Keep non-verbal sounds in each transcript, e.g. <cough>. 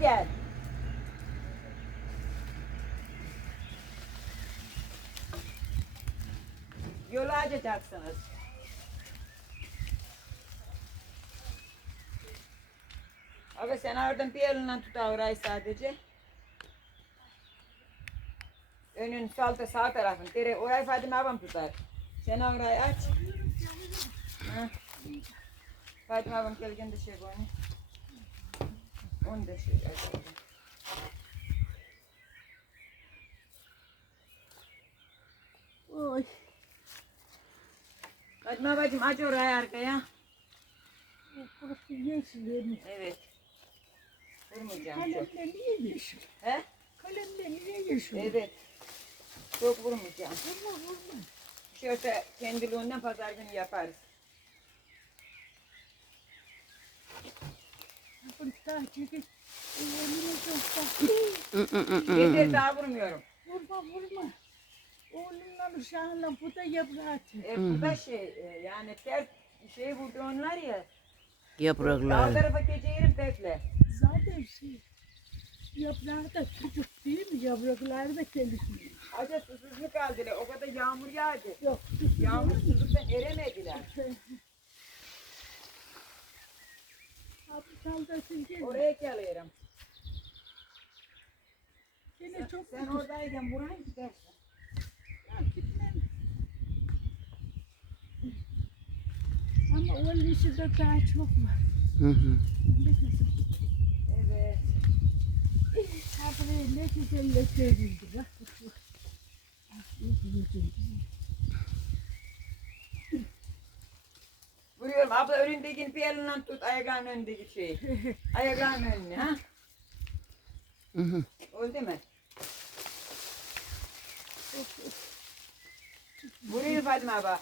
gel. Yolu açacaksınız. Abi sen oradan bir elinden tut orayı sadece. Önün salta sağ tarafın. Dere, orayı Fatime abam tutar. Sen orayı aç. Ha. Abam gelgen de şey koy. Onu da şey aç. Oy. Fatime abacım aç orayı arkaya. Burası yeşil yemiş. Evet. Vurmayacağım çok. Kalemle niye yeşil? He? Kalemle niye yeşil? Evet. Çok vurmayacağım. Vurma vurma. Şöyle kendiliğinden pazar günü yaparız. Daha çekil. Yemin da. Yeter daha vurmuyorum. Vurma vurma. Oğlumla uşağınla bu da yaprağı. E, bu da şey e, yani ters şey vurdu onlar ya. Dağ Yapraklar. tarafa geçerim tekle. Zaten şey. Yaprağı da çocuk değil mi? Yaprakları da kendisi. Acı susuzluk aldılar. O kadar yağmur yağdı. Yok. Yağmursuzluktan eremediler. Abi saldasın gel. Oraya geliyorum. Seni çok Sen oradayken buraya gidersin. Ya gitmem. Ama onun işi de daha çok var. Hı hı. Evet. Ha buraya ne güzel serildi bak. Ah, ne güzel. Abla önündekini bir elinden tut. Ayağının önündeki şeyi. <laughs> Ayağının önüne ha. Oldu mu? Vuruyor Fatma abla.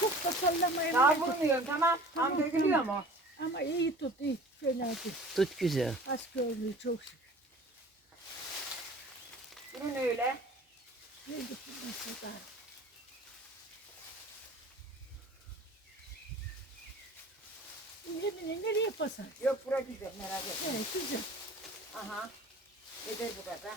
Çok da sallamayın. Daha vurmuyorum tamam. Tam dökülüyor mu? Ama iyi tut iyi. Fena değil. Tut güzel. Az görünüyor çok şükür. Durun öyle. Ne düşünmesi daha. Yemini nereye basar? Yok bura güzel merak etme. Evet güzel. Aha. Yeter bu kadar.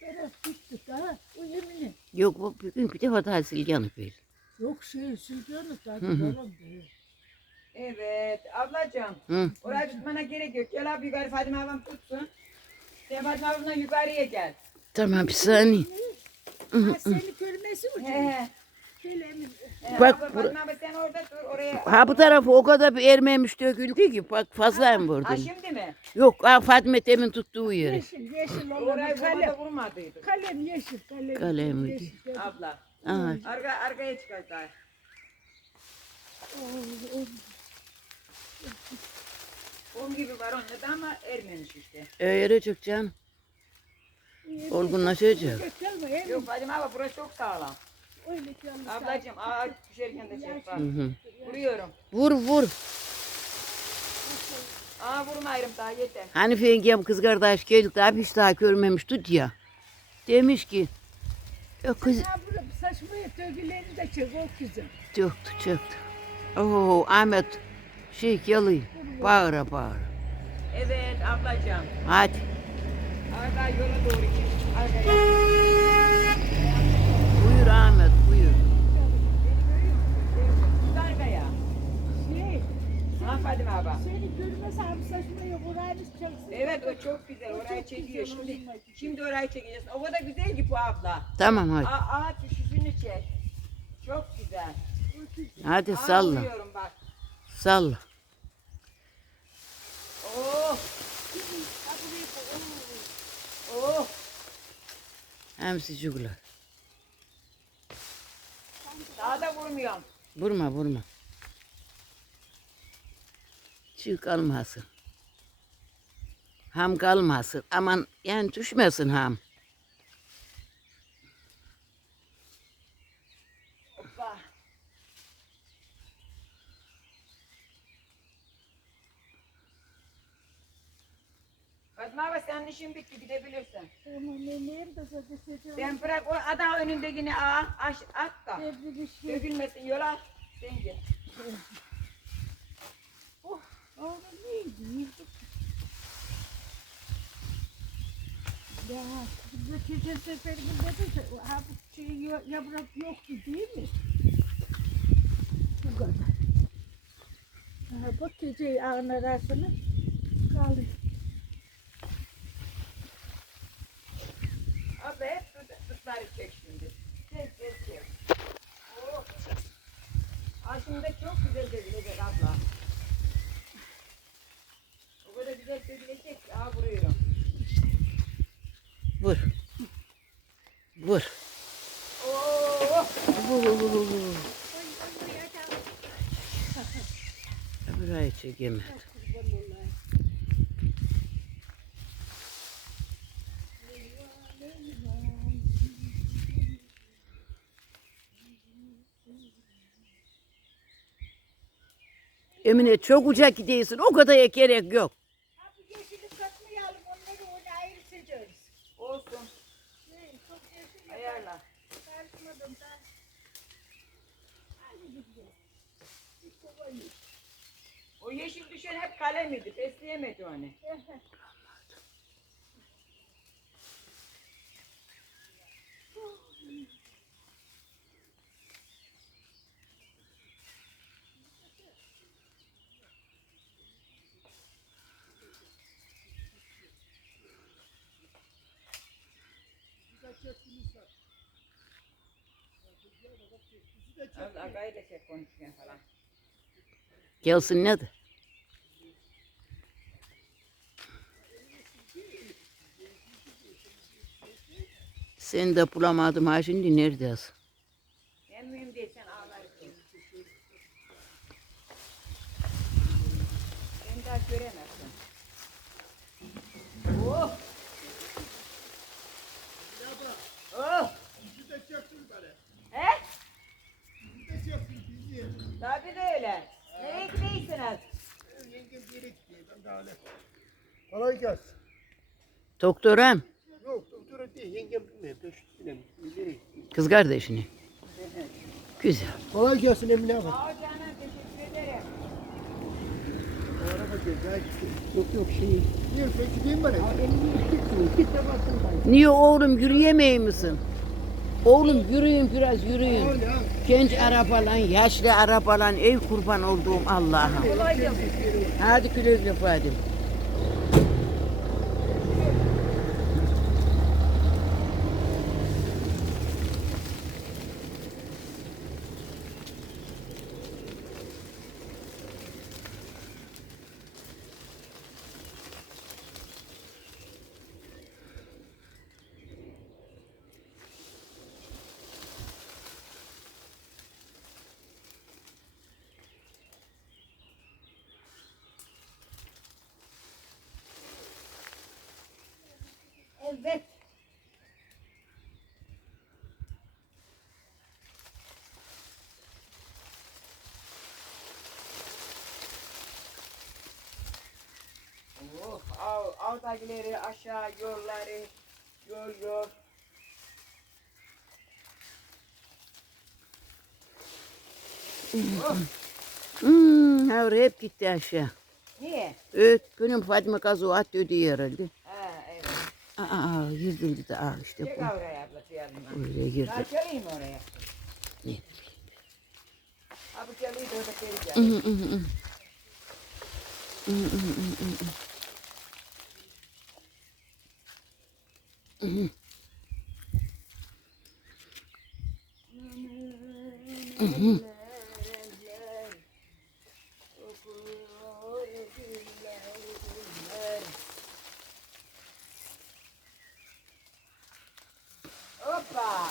Taraf bitti daha. O yemini. Yok bu bugün bir defa daha silganı böyle. Yok şey hı. Yalan değil. Evet ablacığım. Hı. Orayı tutmana gerek yok. Gel abi yukarı Fatime ablam tutsun. Sen Fatime ablamla yukarıya gel. Tamam bir saniye. Ha, seni görmesi için. he. Bak, sen orada dur oraya. Ha bu tarafı o kadar bir ermemiş döküldü ki bak fazla mı Ha vurdun? şimdi mi? Yok ha Fatma demin tuttuğu yeri. Yeşil yeşil olan Orayı kalem. burada vurmadıydı. Kalem yeşil kalem. Kalem yeşil, yeşil. Abla. Aha. Arka, arkaya çıkar daha. Oo, oo. Kum gibi var onda da ama ermemiş işte. Öğretecek canım. Olgunlaşacak. Yok Fatime abla burası çok sağlam. Ablacığım ağaç düşerken de. Hı hı. Vuruyorum. Vur vur. Aa vurmayırım daha yeter. Hani yengem kız kardeş geldik daha hiç daha görmemiş tut ya. Demiş ki yok kız saçmaya tövbelerini de çek o güzel. çöktü çöktü. Oo Ahmet şey yalıyor. Bağıra bağıra. Evet ablacığım. Hadi. Arka yola doğru git. Arkaya. Buyur Ahmet buyur. Git arkaya. Şey, Ha Fatime görmez abi saçmaya vurarız çeksin. Evet o çok güzel. Orayı çekiyor. Şimdi şimdi orayı çekeceğiz. O kadar güzel ki bu abla. Tamam hadi. Aa, ağaç düşüşünü çek. Çok güzel. Hadi salla. vuruyorum bak. Salla. Oh. Oh. Hemsicikler. Daha da vurmuyorum. Vurma vurma. Çiğ kalmasın. Ham kalmasın. Aman yani düşmesin ham. Hoppa. Fatma abla senin işin bitti gidebilirsin. Tamam. Sen bırak o ada önündekini ağa, aş, at da. Bir şey. Dökülmesin yola. Sen git. <laughs> Niye iyiydi. Ya burada geçen seferinde de ha bu şey ya- yaprak yoktu değil mi? Bu kadar. Ha, bak gece ağın arasına kaldı. Abla hep tut- tutları şimdi. Çok güzel dökülecek abla. Ki. Aa vuruyorum. Vur. Vur. Oo. Vur vur vur vur. Burayı. Emine çok uçak gidiyorsun. O kadar gerek yok. Ha bu yeşili katmayalım onları öyle ayrı seçeriz. Olsun. Ne, çok yeşil Ayarla. Karışmadım da. Hadi gidiyor. O yeşil düşen hep kalem idi. Besleyemedi onu. Abla agayla çek konuşurken falan. Gelsin ne de. Seni de bulamadım ha şimdi neredesin? En mühim değil sen ağlarsın. Beni daha göremezsin. Oh! Oh! He? Tabii de öyle. Nereye gidiyorsunuz? Kolay gelsin. Doktoram, Yok doktora değil yengem bilmiyorum. Nereye? kız kardeşini. Güzel. Kolay gelsin Emine abla. Sağ ol canım teşekkür ederim. Araba gitti. Yok yok şey. Yok ben gideyim bana. Gitmiyor. Git de baktım ben. Niye oğlum yürüyemey misin? Oğlum yürüyün biraz yürüyün. Genç arabalan, yaşlı arabalan, ey kurban olduğum Allah'ım. Hadi güle güle Fadim. Evet. Oh, av, avdakileri aşağı yolları, yol yol. Oh, Hmm, oraya hep gitti aşağı. niye? Evet, benim Fatma kazı at ödüyor herhalde. Ha, evet. Aa, aa, girdim de al işte Çek oraya abla yanına. Öyle girdi. Geleyim mi oraya? Ne? Bu geleyim de orada Hı geleceğim. Hı hı hı. Hı hı hı hı hı. Hoppa!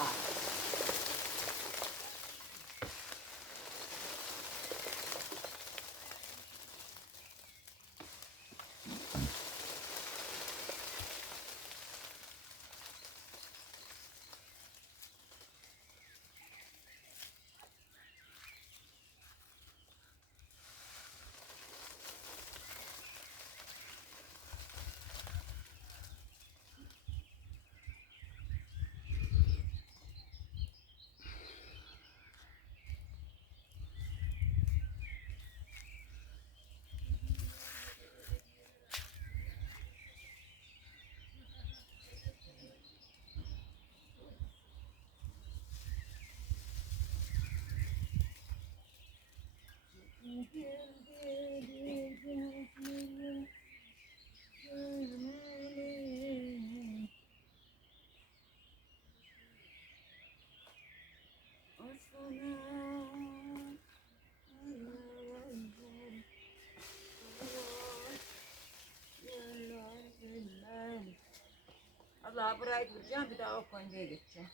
Burayı duracağım bir daha o konuya geçeceğim.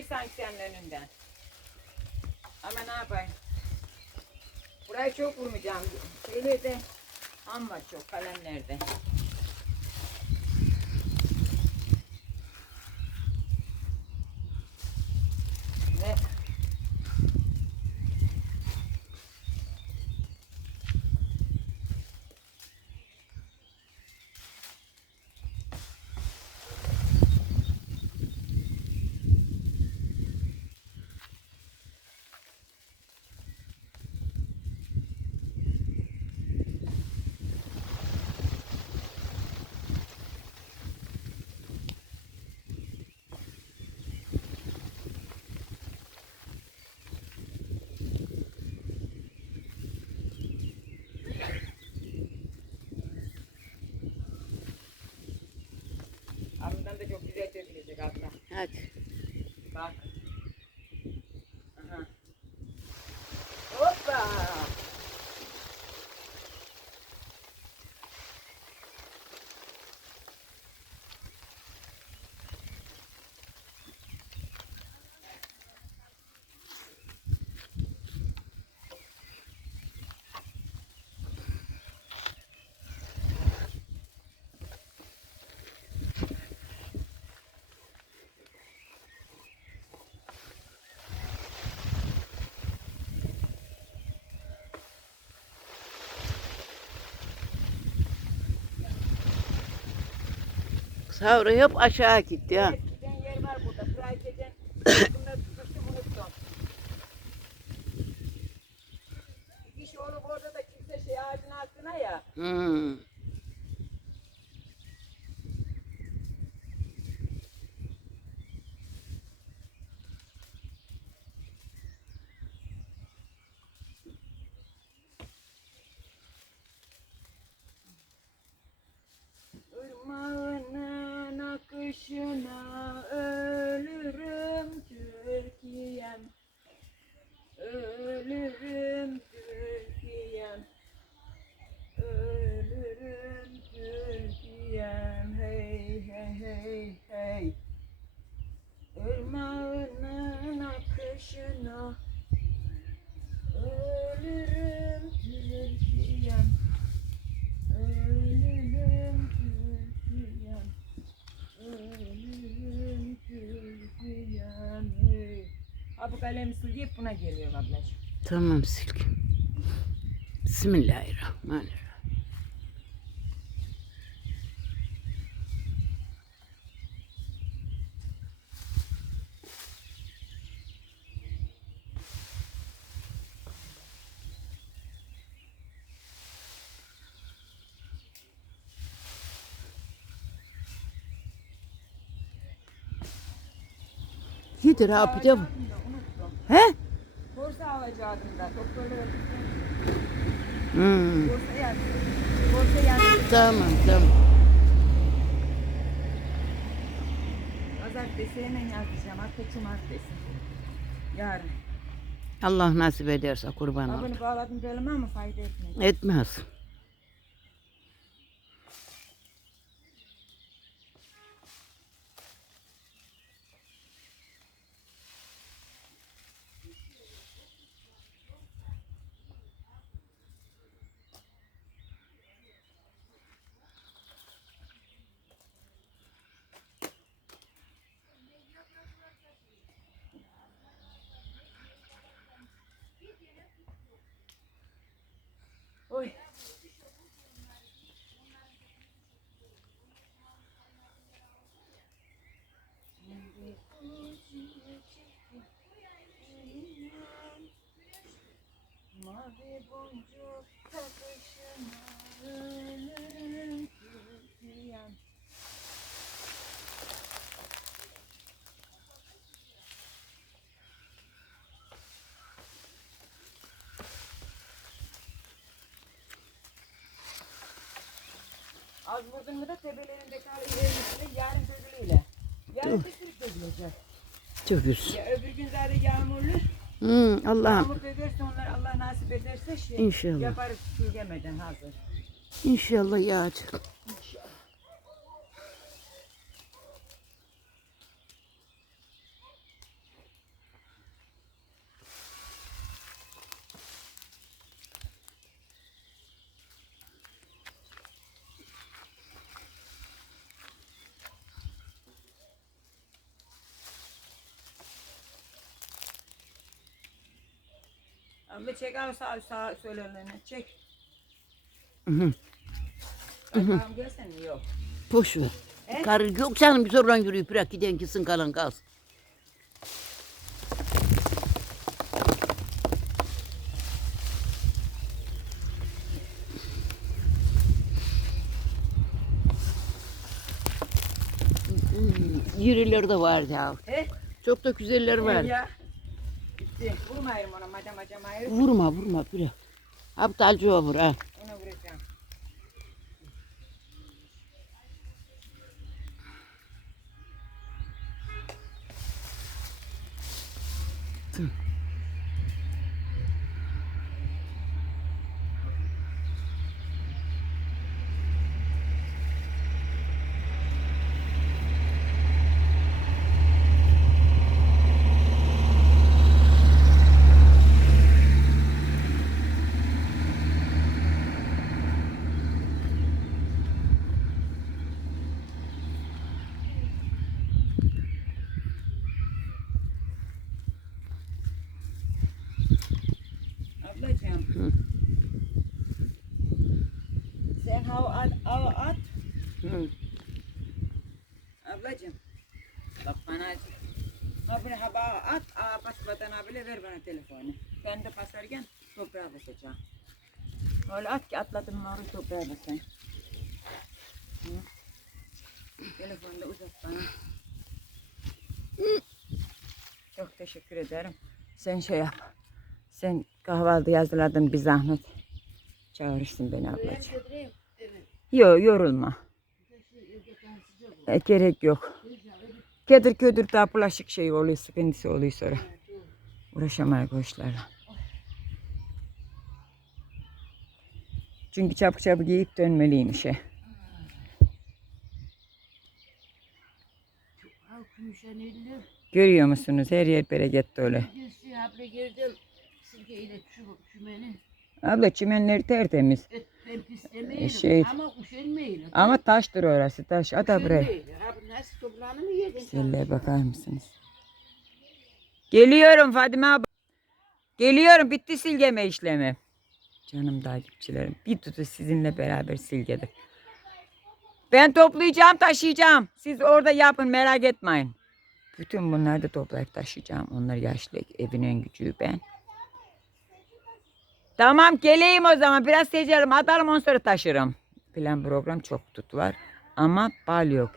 Dökülüyor sanki senin önünden. Ama ne yapayım? Burayı çok vurmayacağım. Şeylerde ham var çok kalemlerde. Ve Abla. Hadi. Bak. Aha. Hoppa. Savru hep aşağı gitti ha. Bu kalemi sileyip buna geliyorum ablacığım. Tamam Silki. Bismillahirrahmanirrahim. Yedir abi de. He? Borsa alacaktım da doktorlara gittim. Hmm. Borsa yani. Borsa yani. Tamam tamam. Pazartesi hemen yazacağım. Hatta cumartesi. Yarın. Allah nasip ederse kurban ol. Abını bağladım belime ama fayda etmedi. Etmez. Az vurdun mu da tepelerinde kal ilerisinde yarın dökülüyle. Yarın sürü dökülecek. Çok güzel. Ya öbür gün zaten yağmurlu. Hmm, Allah'ım. Yağmur dökerse onlar Allah nasip ederse şey İnşallah. yaparız silgemeden hazır. İnşallah yağacak. Abla çek al sağ sağ söylenene çek. Hı. Bakalım görsen mi? Yok. Boş ver. E? Kar yok canım biz oradan yürüyüp bırak giden gitsin kalan kalsın. Yürüler de var ya. He? Çok da güzeller var. Ya. Bitti. Vurmayırım ona macam ayırıp Vurma vurma bırak. Aptalca vur ha. ona vuracağım. Ablacığım. Hı. Hava at, hava at. Hı. Ablacığım. Bak bana Abone hava at, aa basmadan abile ver bana telefonu. Ben de basarken toprağa basacağım. Öyle at ki atladım oraya toprağa basayım. Hı. Telefonu da uzat bana. Çok teşekkür ederim. Sen şey yap. Sen kahvaltı hazırladın bir zahmet. Çağırırsın beni ablacığım. Yok yorulma. E, gerek yok. Kedir ködür daha bulaşık şey oluyor, sıkıntısı oluyor sonra. Uğraşamayız o işlerle. Çünkü çabuk çabuk yiyip dönmeliyim işe. Görüyor musunuz? Her yer bereket dolu. Gülsü abla girdim. Abla çimenleri tertemiz. Ben pislemeyelim. Şey- Ama taştır orası taş. Ata buraya. Abi nasıl toprağını mı yedin? Selle bakar mısınız? Geliyorum Fadime abla. Geliyorum bitti silgeme işlemi. Canım takipçilerim. Bir tutu sizinle beraber silgedik. Ben toplayacağım taşıyacağım. Siz orada yapın merak etmeyin. Bütün bunları da toplayıp taşıyacağım. Onlar yaşlı evin en küçüğü ben. Tamam geleyim o zaman. Biraz secerim atarım on sonra taşırım. Plan program çok tut var. Ama bal yok.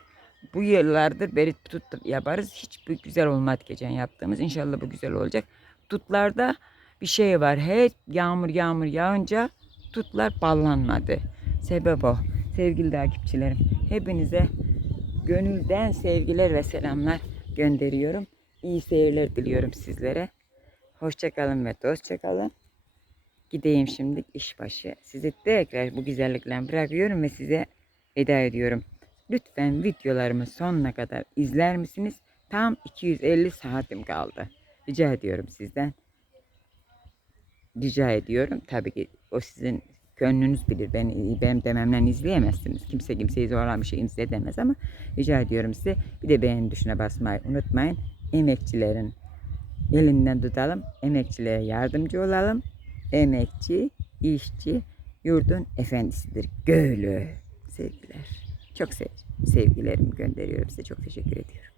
Bu yıllardır beri tut yaparız. Hiç bu güzel olmadı geçen yaptığımız. İnşallah bu güzel olacak. Tutlarda bir şey var. Hep yağmur yağmur yağınca tutlar ballanmadı. Sebep o. Sevgili takipçilerim. Hepinize gönülden sevgiler ve selamlar gönderiyorum. İyi seyirler diliyorum sizlere. Hoşçakalın ve dostçakalın. Gideyim şimdi iş başı. Sizi tekrar bu güzellikle bırakıyorum ve size veda ediyorum. Lütfen videolarımı sonuna kadar izler misiniz? Tam 250 saatim kaldı. Rica ediyorum sizden. Rica ediyorum. Tabii ki o sizin gönlünüz bilir. Ben, benim dememden izleyemezsiniz. Kimse kimseyi zorlamış şey izledemez ama rica ediyorum size. Bir de beğeni tuşuna basmayı unutmayın. Emekçilerin elinden tutalım. Emekçilere yardımcı olalım. Emekçi, işçi, yurdun efendisidir. Gölü. Sevgiler. Çok sev sevgilerimi gönderiyorum size. Çok teşekkür ediyorum.